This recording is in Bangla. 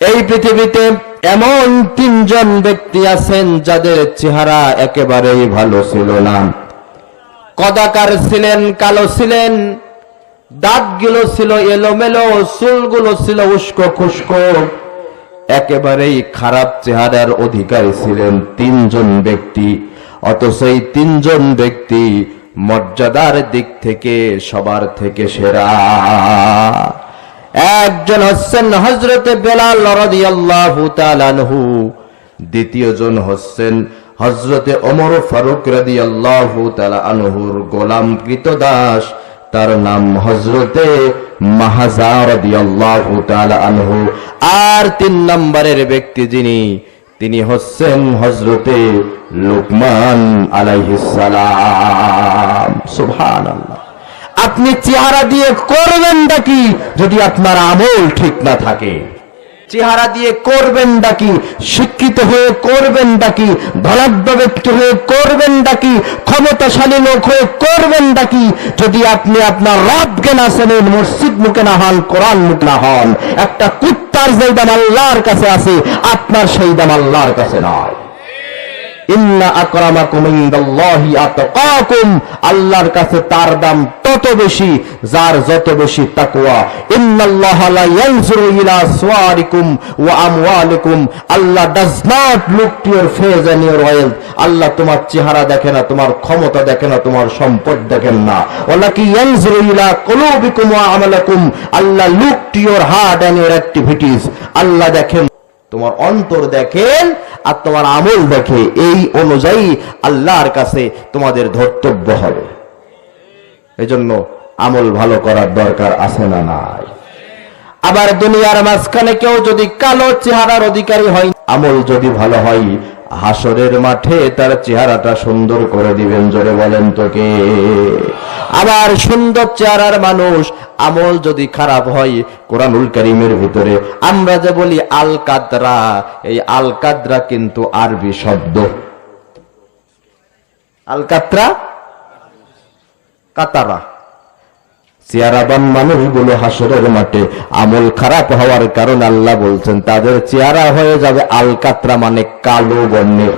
এই পৃথিবীতে এমন তিনজন ব্যক্তি আছেন যাদের চেহারা একেবারেই ভালো ছিল না। কদাকার ছিলেন, কালো ছিলেন, দাঁতগুলো ছিল এলোমেলো, চুলগুলো ছিল উস্কো খুস্কো, একেবারেই খারাপ চেহারার অধিকারী ছিলেন তিনজন ব্যক্তি। অথচ এই তিনজন ব্যক্তি মর্যাদার দিক থেকে সবার থেকে সেরা। একজন হচ্ছেন হযরতে বেলাল রাদিয়াল্লাহু তাআলা আনহু, দ্বিতীয় জন হচ্ছেন হযরতে ওমর ফারুক রাদিয়াল্লাহু তাআলা আনহুর গোলাম কৃতদাস, তার নাম হযরতে মাহজা রাদিয়াল্লাহু তাআলা আনহু। আর 3 নম্বরের ব্যক্তি যিনি, তিনি হচ্ছেন হযরতে লুকমান আলাইহিস সালাম। সুবহানাল্লাহ। আপনি চেহারা দিয়ে করবেনটা কি যদি আপনার আমল ঠিক না থাকে? চেহারা দিয়ে করবেনটা কি? শিক্ষিত হয়ে করবেনটা কি? ধনাঢ্য ব্যক্তি হয়ে করবেনটা কি? ক্ষমতাশালী লোক হয়ে করবেনটা কি যদি আপনি আপনার রবকে না চেনেন, মসজিদ মুখে না হন, কোরআন মুখে না হন? একটা কুত্তার যেই দাম আল্লাহর কাছে আছে, আপনার সেই দাম আল্লাহর কাছে নয়। ইন্না আকরামাকুম ইনদাল্লাহি আতকাকুম, আল্লাহর কাছে তার দাম তত বেশি যার যত বেশি তাকওয়া। ইন্নাল্লাহা লা ইয়ানজুরু ইলা সুওয়ারিকুম ওয়া আমওয়ালিকুম, Allah does not look to your face and your wealth. Allah তোমার চেহারা দেখে না, তোমার ক্ষমতা দেখে না, তোমার সম্পদ দেখেন না। ওয়ালাকি ইয়ানজুরু ইলা কুলুবিকুম ওয়া আমালাকুম, Allah look to your heart and your activities. Allah দেখেন, তোমার অন্তর দেখেন আর তোমার আমল দেখে, এই অনুযায়ী আল্লাহর কাছে তোমাদের ধর্তব্য হবে। এজন্য আমল ভালো করার দরকার আছে না নাই? আবার দুনিয়ার মাঝখানে কেউ যদি কালো চেহারার অধিকারী হয়, আমল যদি ভালো হয়, হাসরের মাঠে তার চেহারাটা সুন্দর করে দিবেন। জোরে বলেন তো কে? আবার সুন্দর চেহারার মানুষ আমল যদি খারাপ হয়, কোরআনুল কারীমের ভিতরে আমরা যে বলি আল কাদরা, এই আল কাদরা কিন্তু আরবি শব্দ। আল কাতরা, কাতারা। চেহারাবান মানুষগুলো হাসরের মাঠে আমল খারাপ হওয়ার কারণে আল্লাহ বলছেন তাদের চেহারা হয়ে যাবে আল কাতরা, মানে কালো বর্ণের।